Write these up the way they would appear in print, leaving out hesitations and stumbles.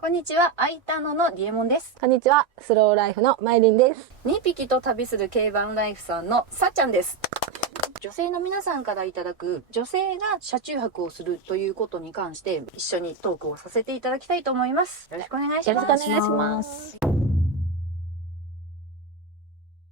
こんにちは、アイタノのディエモンです。こんにちは、スローライフのマイリンです。2匹と旅する軽バンライフさんのさっちゃんです。女性の皆さんからいただく女性が車中泊をするということに関して一緒にトークをさせていただきたいと思います。よろしくお願いします。よろしくお願いします。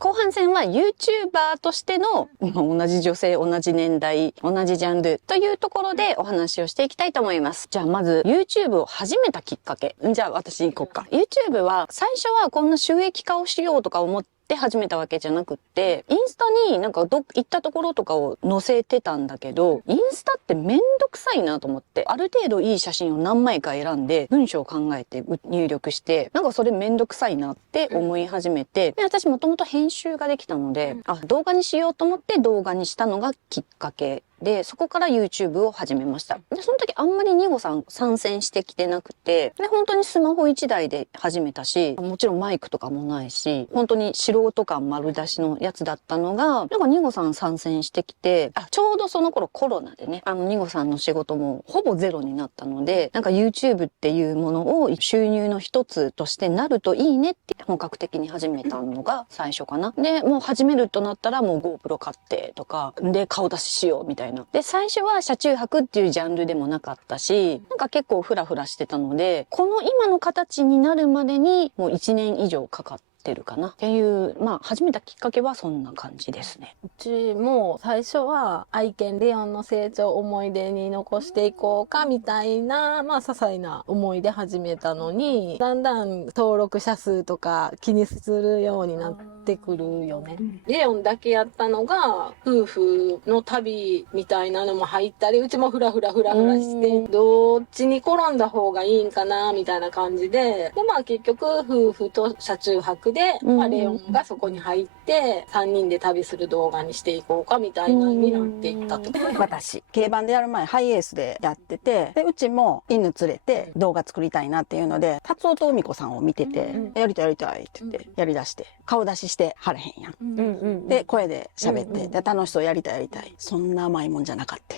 後半戦は YouTuber としての同じ女性、同じ年代、同じジャンルというところでお話をしていきたいと思います。じゃあまず YouTube を始めたきっかけ。じゃあ私行こうか。YouTube は最初はこんな収益化をしようとか思って始めたわけじゃなくって、インスタになんか行ったところとかを載せてたんだけど、インスタってめんどくさいなと思って、ある程度いい写真を何枚か選んで、文章を考えて入力して、なんかそれめんどくさいなって思い始めて、で私もともと編集ができたので、動画にしようと思って動画にしたのがきっかけ。で、そこから YouTube を始めました。で、その時あんまりニゴさん参戦してきてなくて、で、本当にスマホ1台で始めたし、もちろんマイクとかもないし、本当に素人感丸出しのやつだったのが、なんかニゴさん参戦してきて、ちょうどその頃コロナでね、ニゴさんの仕事もほぼゼロになったので、なんか YouTube っていうものを収入の一つとしてなるといいねって本格的に始めたのが最初かな。で、もう始めるとなったらもう GoPro 買ってとか、で、顔出ししようみたいな。で、最初は車中泊っていうジャンルでもなかったし、なんか結構フラフラしてたので、この今の形になるまでにもう1年以上かかってるかなっていう、始めたきっかけはそんな感じですね。うちも最初は愛犬レオンの成長を思い出に残していこうかみたいな、些細な思いで始めたのに、だんだん登録者数とか気にするようになってくるよね。レオンだけやったのが、夫婦の旅みたいなのも入ったり、うちもフラフラして、どっちに転んだ方がいいんかなみたいな感じで、結局夫婦と車中泊で、レオンがそこに入って、3人で旅する動画にしていこうかみたいなになっていったと。私、競馬でやる前、ハイエースでやってて、で、うちも犬連れて動画作りたいなっていうので、達夫と海子さんを見てて、やりたいって言って、やり出して、顔出ししてはれへんやん。で、声で喋って、で、楽しそうやりたい。そんな甘いもんじゃなかった。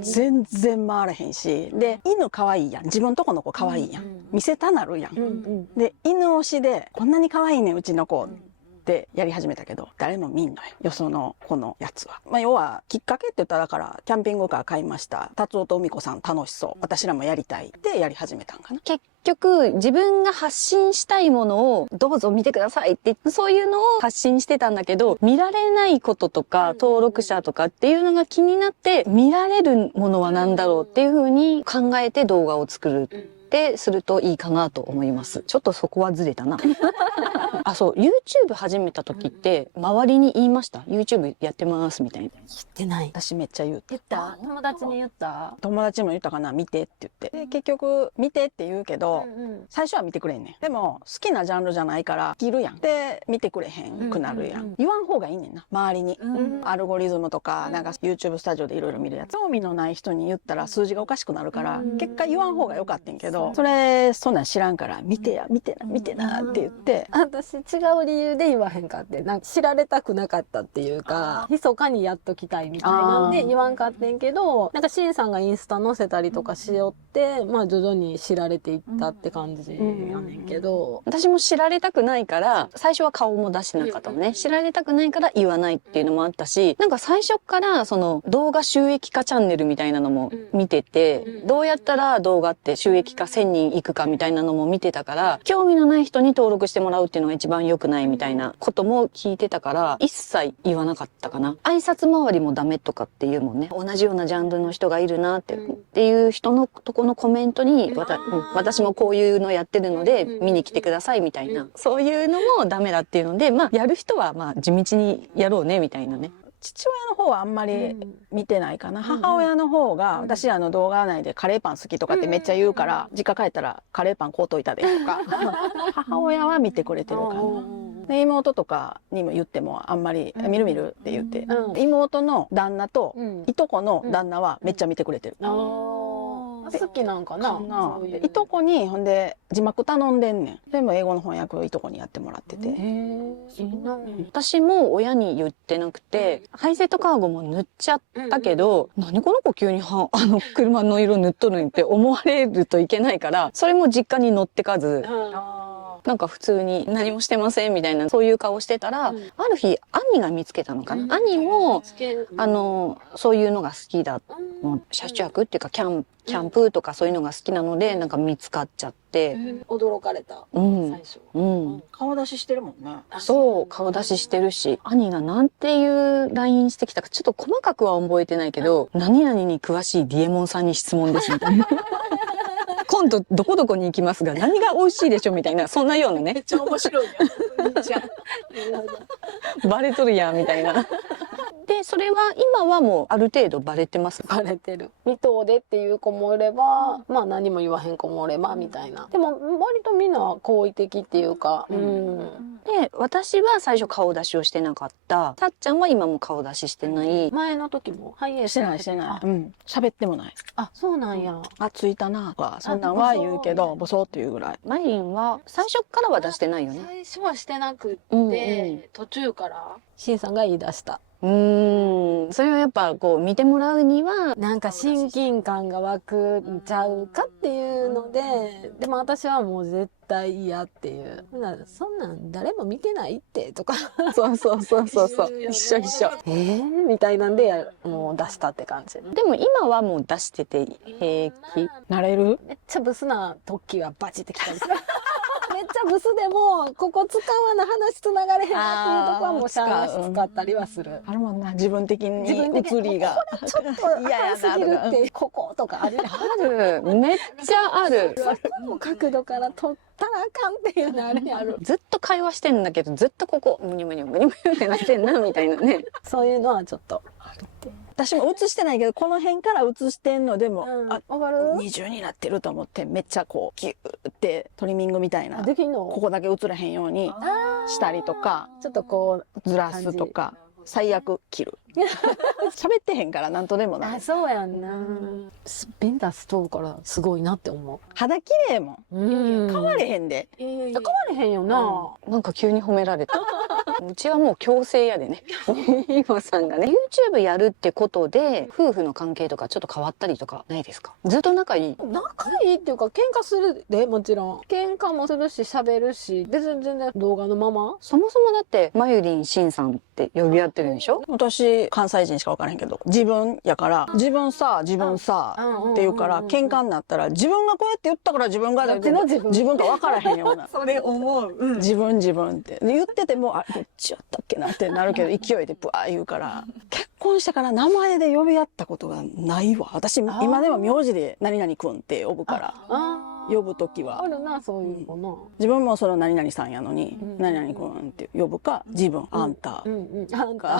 全然回らへんし、で、犬可愛いやん。自分とこの子可愛いやん。見せたなるやん。で、犬推しで、こんなに可愛いね、うちの子。ってやり始めたけど、誰も見んのよ。よその子のやつは。要は、きっかけって言ったらだから、キャンピングカー買いました。達夫と海子さん楽しそう。私らもやりたい。ってやり始めたんかな。結局、自分が発信したいものをどうぞ見てくださいって、そういうのを発信してたんだけど、見られないこととか、登録者とかっていうのが気になって、見られるものは何だろうっていうふうに考えて動画を作る。ってするといいかなと思います。ちょっとそこはずれたな。そう、YouTube 始めた時って、周りに言いました。YouTube やってますみたいな。言ってない。私めっちゃ言う。言った友達に言った友達も言ったかな見てって言って。で、結局、見てって言うけど、最初は見てくれんねん。でも、好きなジャンルじゃないから、切るやん。で、見てくれへんくなるやん。言わん方がいいねんな。周りに。アルゴリズムとか、なんか YouTube スタジオでいろいろ見るやつ。興味のない人に言ったら数字がおかしくなるから、結果言わん方がよかったんけど、そんなん知らんから、見てなって言って。私違う理由で言わへんかって。なんか知られたくなかったっていうか、密かにやっときたいみたいなんで言わんかってんけど、なんかシンさんがインスタ載せたりとかしよって、徐々に知られていったって感じやねんけど。私も知られたくないから、最初は顔も出してなかったのね。知られたくないから言わないっていうのもあったし、なんか最初からその動画収益化チャンネルみたいなのも見てて、どうやったら動画って収益化1000人いくかみたいなのも見てたから、興味のない人に登録してもらうっていうのが一番良くないみたいなことも聞いてたから、一切言わなかったかな。挨拶回りもダメとかっていうもんね。同じようなジャンルの人がいるなっていう人のとこのコメントに、私もこういうのやってるので見に来てくださいみたいな、そういうのもダメだっていうので、やる人は地道にやろうねみたいなね。父親の方はあんまり見てないかな。母親の方が、私動画内でカレーパン好きとかってめっちゃ言うから、実家帰ったらカレーパン買うといたでとか、母親は見てくれてるかな。で、妹とかにも言ってもあんまり、見るって言って、妹の旦那と、いとこの旦那はめっちゃ見てくれてる。好きなんかな。そういうでいとこにほんで字幕頼んでんねん。でも英語の翻訳をいとこにやってもらってて。へえ、いいな。私も親に言ってなくて、ハイセットカーゴも塗っちゃったけど、何この子急に車の色塗っとるんって思われるといけないから、それも実家に乗ってかず、なんか普通に何もしてませんみたいな、そういう顔してたら、ある日兄が見つけたのかな。兄も、そういうのが好きだ。もう車中泊っていうかキャンプとかそういうのが好きなので、なんか見つかっちゃって。驚かれた。うん最初。顔出ししてるもんね。そう、顔出ししてるし、兄がなんていう LINE してきたか、ちょっと細かくは覚えてないけど、何々に詳しいディエモンさんに質問ですみたいな。今度どこどこに行きますが、何が美味しいでしょみたいな、そんなようなね。めっちゃ面白いやん。バレとるやんみたいな。で、それは今はもうある程度バレてます。バレてる。未踏でっていう子もいれば、まあ何も言わへん子もいれば、みたいな。でも、割とみんな好意的っていうか、で、私は最初顔出しをしてなかった。さっちゃんは今も顔出ししてない。前の時も、ハイエースしてないしてない。喋ってもない。あ、そうなんや。あ、ついたなとか、そんなんは言うけど、ボソって言うぐらい。マリリンは最初からは出してないよね。最初はしてなくうんて、途中から、シンさんが言い出した。それはやっぱこう見てもらうには、なんか親近感が湧くんちゃうかっていうので、でも私はもう絶対嫌っていう。そんなん誰も見てないってとか。そうそうそうそうそう、言うよね一緒一緒。みたいなんで、もう出したって感じ。でも今はもう出してて平気。なれる？めっちゃブスな時はバチってきたりする。めっちゃブスでも、ここ使わな話つながれへんなっていうとこはもうしゃあなし使ったりはする。あるもんな、自分的に映りが。ちょっとあかんすぎるって、こことかあるやん。ある。めっちゃある。そこの角度から撮ったらあかんっていうのあるやろ。ずっと会話してんだけど、ずっとここ、むにゅむにゅむにゅむにゅってなってんな、みたいなね。そういうのはちょっと。私も映してないけど、この辺から映してんのでも、あ、わかる？二重になってると思って、めっちゃこう、ギューってトリミングみたいな、できんの？ここだけ映らへんようにしたりとか、ちょっとこう、ずらすとか、最悪切る。喋ってへんからなんとでもなあ、い。そうやんな。すっぴん出しとうからすごいなって思肌綺麗もん。う。変われへんで。変われへんよな。なんか急に褒められた。うちはもう強制やでね。今さんがね、YouTube やるってことで、夫婦の関係とかちょっと変わったりとかないですか？ずっと仲いい。仲いいっていうか、喧嘩するで、もちろん。喧嘩もするし、喋るし、別に全然動画のまま。そもそもだって、まゆりんしんさんって呼び合ってるんでしょ？私、関西人しか分からへんけど、自分やから、自分さって言うから、喧嘩になったら、自分がこうやって言ったから自分が、自分か分からへんような。それ思う。自分って言ってても、あ、どっちやったっけなってなるけど、勢いでブワー言うから、結婚してから名前で呼び合ったことがないわ。私、今でも名字で何々くんって呼ぶから、呼ぶときはあ。るな、そういう子な。自分もその何々さんやのに、何々くんって呼ぶか、自分、あんたあんた。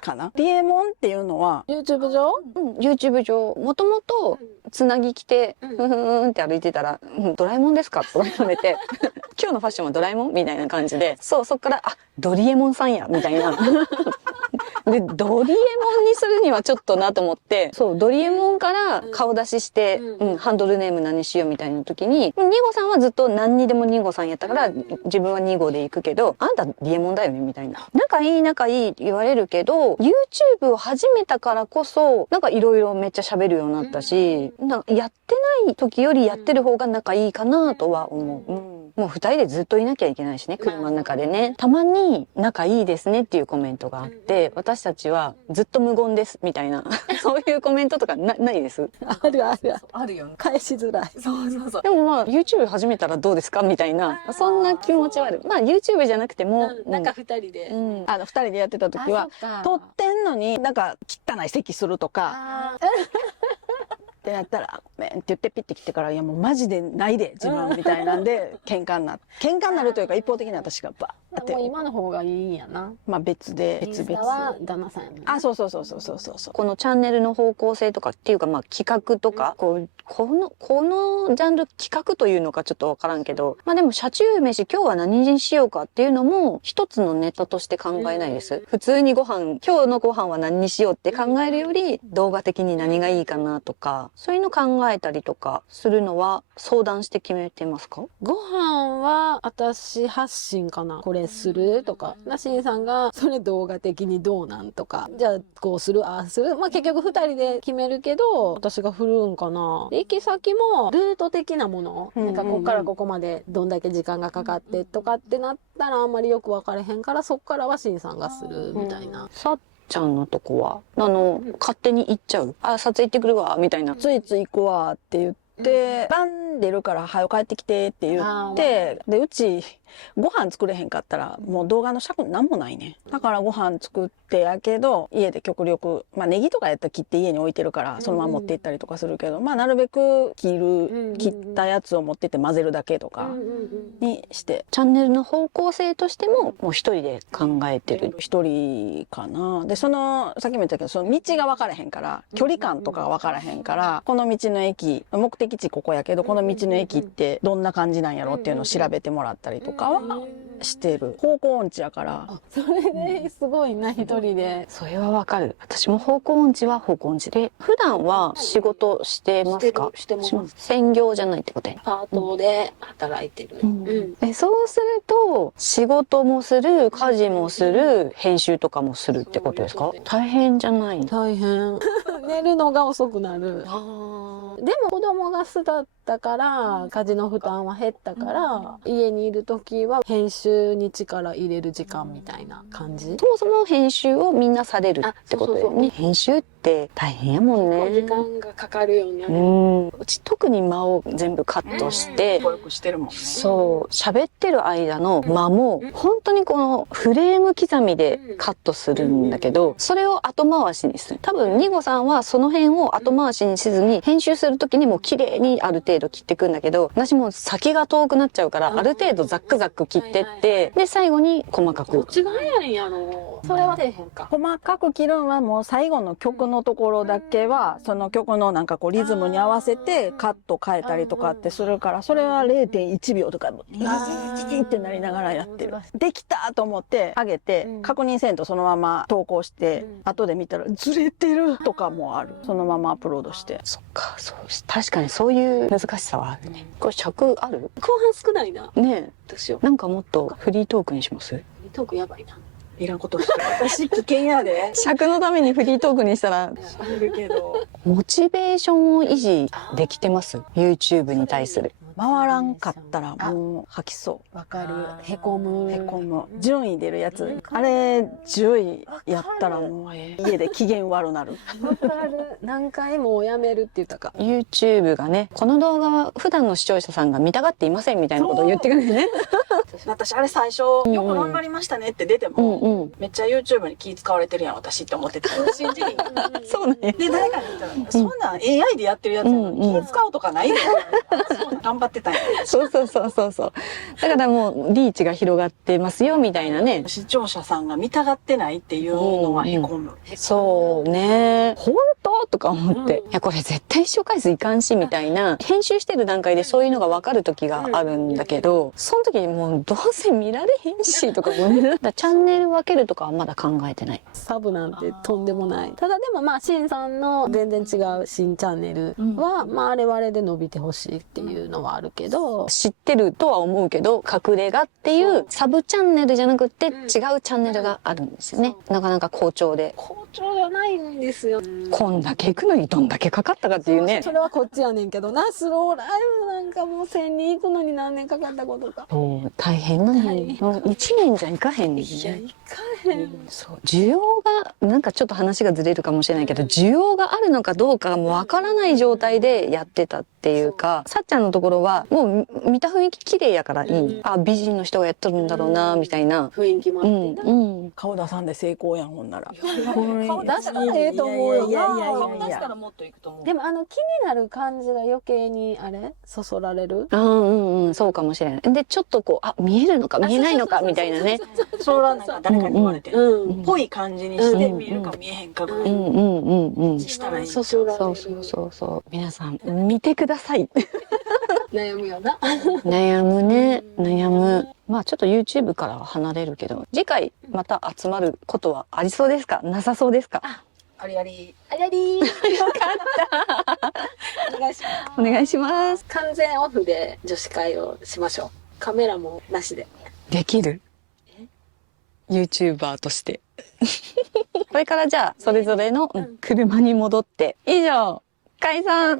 かな。ディエモンっていうのは、YouTube 上YouTube 上、もともと、つなぎ着て、ふふんって歩いてたら、ドラえもんですかと言われて、今日のファッションはドラえもんみたいな感じで、そっから、あ、ドリエモンさんや、みたいな。で、ドリエモンにするにはちょっとなと思って、そう、ドリエモンから顔出しして、ハンドルネーム何しようみたいな時に、ニゴさんはずっと何にでもニゴさんやったから、自分はニゴで行くけど、あんたディエモンだよねみたいな。仲いい言われるけど、YouTube を始めたからこそ、なんかいろいろめっちゃ喋るようになったし、なんかやってない時よりやってる方が仲いいかなとは思う。もう二人でずっといなきゃいけないしね、車の中でね。たまに仲いいですねっていうコメントがあって、私たちはずっと無言ですみたいな、そういうコメントとかないです。あるある。あるよね。返しづらい。そう。でもまあ YouTube 始めたらどうですかみたいな、そんな気持ちはある。まあ YouTube じゃなくても、なんか二人で。二人でやってた時は、撮ってんのになんか汚い席するとか、ってなったら、ごめんって言ってピッて来てから、いやもうマジでないで、自分みたいなんで、喧嘩になるというか一方的に私がバーっもう今の方がいいんやな。まあ別で、インスタ別々。は旦那さんやもんね。あ、そうそうそうそうそうそうそう。このチャンネルの方向性とかっていうか、まあ企画とか、このジャンル企画というのかちょっとわからんけど、まあでも車中飯今日は何にしようかっていうのも一つのネタとして考えないです。普通に今日のご飯は何にしようって考えるより、動画的に何がいいかなとか、そういうの考えたりとかするのは相談して決めてますか？ご飯は私発信かな。これするとか。なしんさんがそれ動画的にどうなんとか。じゃあこうするああする。まあ結局2人で決めるけど、私が振るんかな。で行き先もルート的なもの。なんかこっからここまでどんだけ時間がかかってとかってなったらあんまりよく分かれへんから、そっからはしんさんがするみたいな。さっちゃんのとこは勝手に行っちゃう？あ、撮影行ってくるわみたいな。ついつい行くわって言って、晩出るから早く帰ってきてって言って、で、うちご飯作れへんかったらもう動画の尺なんもないね。だからご飯作ってやけど、家で極力、まあネギとかやったら切って家に置いてるからそのまま持って行ったりとかするけど、まあなるべく切ったやつを持ってって混ぜるだけとかにして。チャンネルの方向性としてももう一人で考えてる。一人かな。で、さっきも言ったけど、その道が分からへんから、距離感とかが分からへんから、この道の駅、目的地ここやけど、この道の駅ってどんな感じなんやろっていうのを調べてもらったりとかはしてる。方向音痴やから。それですごいな、一人で。それはわかる。私も方向音痴は方向音痴で、普段は仕事してますか？してます。専業じゃないってことやね。パートで働いてる。そうすると、仕事もする、家事もする、編集とかもするってことですか？大変じゃない？大変。寝るのが遅くなる。でも子供が巣だったから家事の負担は減ったから、家にいる時は編集に力入れる時間みたいな感じ。そもそも編集をみんなされるってことだよね。編集って大変やもんね。時間がかかるよね。うち特に間を全部カットして、よくしてるもんね。そう喋ってる間の間も本当にこのフレーム刻みでカットするんだけど、それを後回しにする。多分ニゴさんはその辺を後回しにしずに編集する時にも綺麗にある程度切っていくんだけど、私も先が遠くなっちゃうから、ある程度ザックザック切ってって、で最後に細かく。どっちが早いんやろ。それはせえへんか。細かく切るのはもう最後の曲のところだけは、その曲のなんかこうリズムに合わせてカット変えたりとかってするから、それは 0.1 秒とかってなりながらやってる。できたと思って上げて確認せんとそのまま投稿して、後で見たらずれてるとかもある。そのままアップロードして。そっか、そう、確かにそういう難しさはあるね。これ尺ある？後半少ないな。ねえ、どうしよなんかもっとフリートークにします？う。トークやばいな。いらんことしてる。私危険やで。尺のためにフリートークにしたら、いるけど。モチベーションを維持できてます？ YouTube に対する。回らんかったらもう吐きそう。わかる。へこむ。へこむ。順位出るやつ。あれ、10位やったらもう家で機嫌悪なる。わかる。何回もやめるって言ったか。YouTube がね、この動画は普段の視聴者さんが見たがっていませんみたいなことを言ってくるんですね。私あれ最初、よく頑張りましたねって出ても、めっちゃ YouTube に気使われてるやん私って思ってて。信じり。そうなんや。で、誰かに言ったら、そんなん AI でやってるやつやのに気使うとかないで。そうなん頑張ってたんや。そう。だからもうリーチが広がってますよみたいなね。視聴者さんが見たがってないっていうのはへこむ。そうね。本当とか思って。いや、これ絶対視聴回数いかんしみたいな。編集してる段階でそういうのが分かる時があるんだけど、その時にもうどうせ見られへんしとか思う。だからチャンネル分けるとかはまだ考えてない。サブなんてとんでもない。ただでもまあ、シンさんの全然違う新チャンネルは、まああれはあれで伸びてほしいっていうのはあるけど、知ってるとは思うけど、隠れ家っていうサブチャンネルじゃなくて違うチャンネルがあるんですよね。なかなか好調で。好調じゃないんですよ。こんだけ行くのにどんだけかかったかっていうね。それはこっちやねんけどな、スローライブなんかもう1000人行くのに何年かかったことか。そう大変なんやね。もう1年じゃいかへんねんいや、ね。行かへん。そう需要がなんかちょっと話がずれるかもしれないけど、需要があるのかどうかもわからない状態でやってたっっていうか、さっちゃんのところはもう見た雰囲気綺麗やからいい。あ、美人の人がやっとるんだろうな、みたいな。雰囲気もあってな。顔出さんで成功やん、ほんなら。顔出したらええと思うよな。いやいやいやいや顔出したらもっといくと思う。でも気になる感じが余計にあれそそられる。そうかもしれない。で、ちょっとこう、あ、見えるのか見えないのかみたいなね。それはなんか誰かに言われてる。うん。ぽい感じにして見えるか見えへんかぐらいしたらいい。そそられる。そう。皆さん、見てください。悩むよな。悩むね。悩む。まあちょっと YouTube からは離れるけど、次回また集まることはありそうですか？なさそうですか？ありあり。あやりー。よかった。お願いします。お願いします。完全オフで女子会をしましょう。カメラもなしで。できる？ YouTuber として。これからじゃあ、それぞれの車に戻って、以上、解散